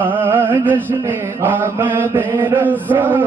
جشن آمد رسول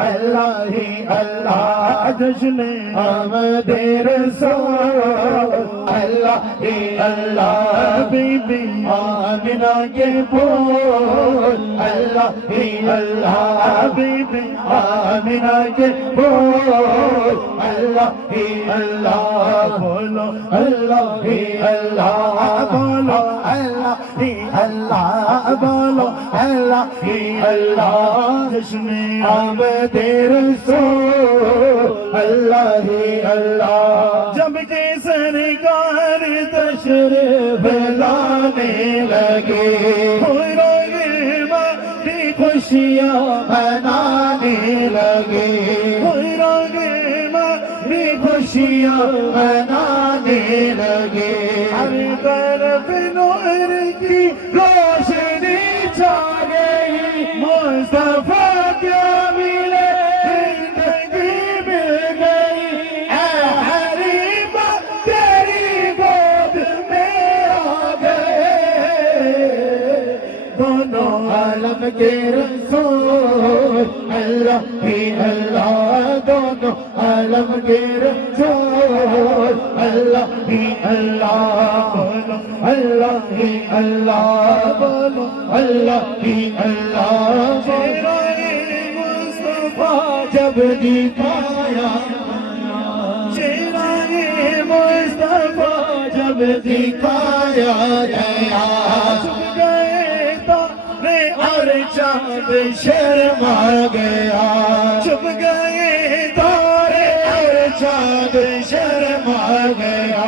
اللہ ہی اللہ جشن آمد رسول اللہ ہی اللہ بی بی آمنہ کے پھول اللہ ہی اللہ بی بی آمنہ کے پھول اللہ ہی اللہ بولو اللہ ہی اللہ بولو اللہ ہی اللہ بولو اللہ ہی اللہ جشن آمد رسول اللہ ہی اللہ جب کہ سرکار تشریف لانے لگے کی خوشیاں منانے لگے کی خوشیاں منانے لگے ہر طرف نور کی روشنی چھا گئی مصطفیٰ کیا ملے زندگی مل گئی اے حریمہ تیری گود میں آ گئے دونوں عالم کے رسول اللہ ہی اللہ دونوں عالم کے رسول اللہ ہی اللہ بولو اللہ ہی اللہ بولو اللہ ہی اللہ چہرہ مصطفیٰ جب دکھایا چہرہ مصطفیٰ جب دکھایا گیا چھپ گئے تارے اور چاند شرما گیا چھپ گئے تارے اور چاند شرما گیا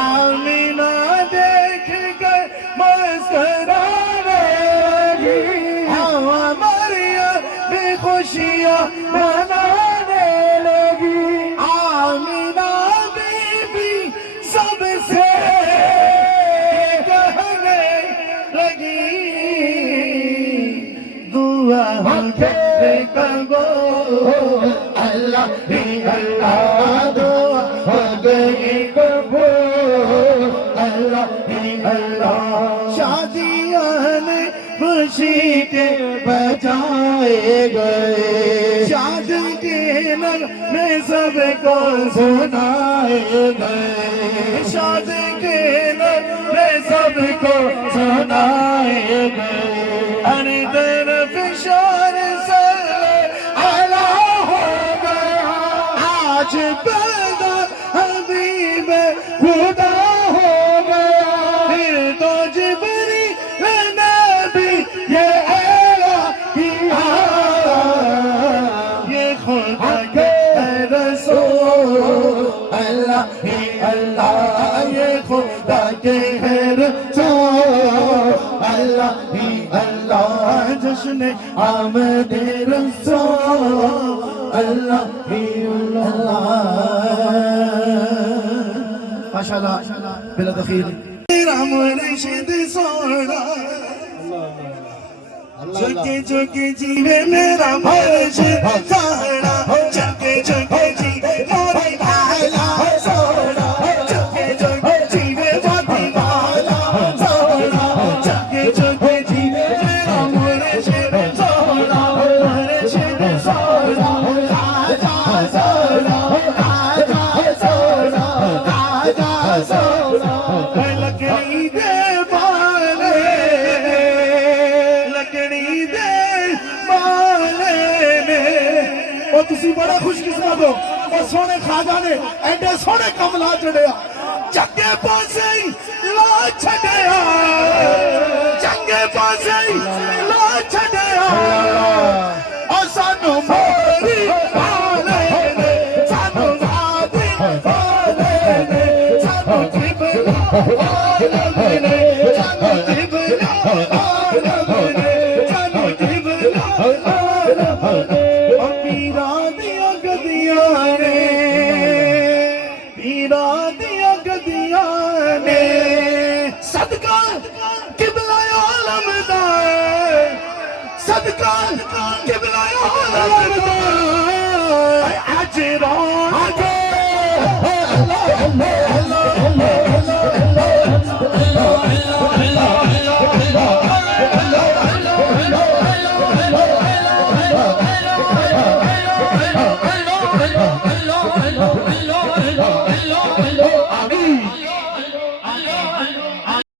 آمینہ دیکھ کر مسکرانے لگی مریم بھی خوشیاں منانے لگی آمینہ بی بی سب سے کہنے لگی دعا تیرے قبول اللہ ہی اللہ دعا ہو گئی قبول اللہ ہی اللہ شادیاں نے خوشی کے بجائے گئے شادی کے نغمے سب کو سنائے گئے شادی کے نغمے سب کو سنائے گئے ہر طرف شور صلی اللہ ہو گیا آج پیدا حبیب خدا ہو گیا پھر تو جبریل نبی یہ اعلیٰ کیا یہ خدا کے رسول اللہ ہی اللہ یہ خدا کے رسول اللہ ہی اللہ جشن آمد رسول اللہ ہی اللہ ماشاءاللہ بلا تخیر میرا مرشد سونا چکے چکے جیوے میرا مرشد سونا چکے چکے جیوے موری بھالا سونا چکے چکے جیوے موری بھالا سونا چکے چکے جیوے میرا مرشد سونا مرشد سونا راجا سونا راجا سونا راجا سونا لکڑی دے بالے لکڑی دے بالے میں اور تسی بڑا خوش قسمت ہو اور سونے خواجہ نے ایڈے سونے کملا چڑھیا چنگے پاسے ہی لا چھڑیا چنگے پاسے ہی لا چھڑیا اور سانو موری بالے نے سانو مادی بالے نے سانو جبلا عالم نے سانو جبلا عالم نے سانو جبلا عالم نے اور پیرا دیا گدیاں نے پیرا دیا گدیاں نے صدقہ قبلہ عالم دا صدقہ قبلہ عالم دا اجران